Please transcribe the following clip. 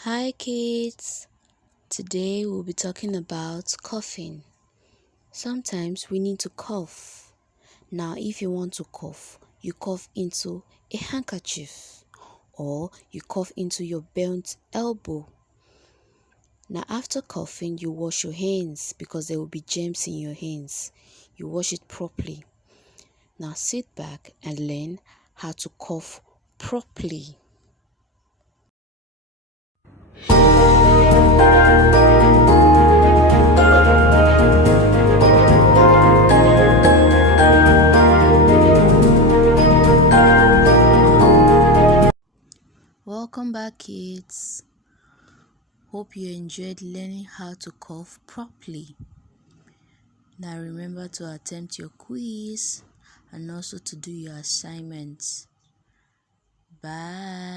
Hi kids! Today we'll be talking about coughing. Sometimes we need to cough. Now if you want to cough, you cough into a handkerchief or you cough into your bent elbow. Now after coughing, you wash your hands because there will be germs in your hands. You wash it properly. Now sit back and learn how to cough properly. Welcome back kids. Hope you enjoyed learning how to cough properly. Now remember to attempt your quiz and also to do your assignments. Bye.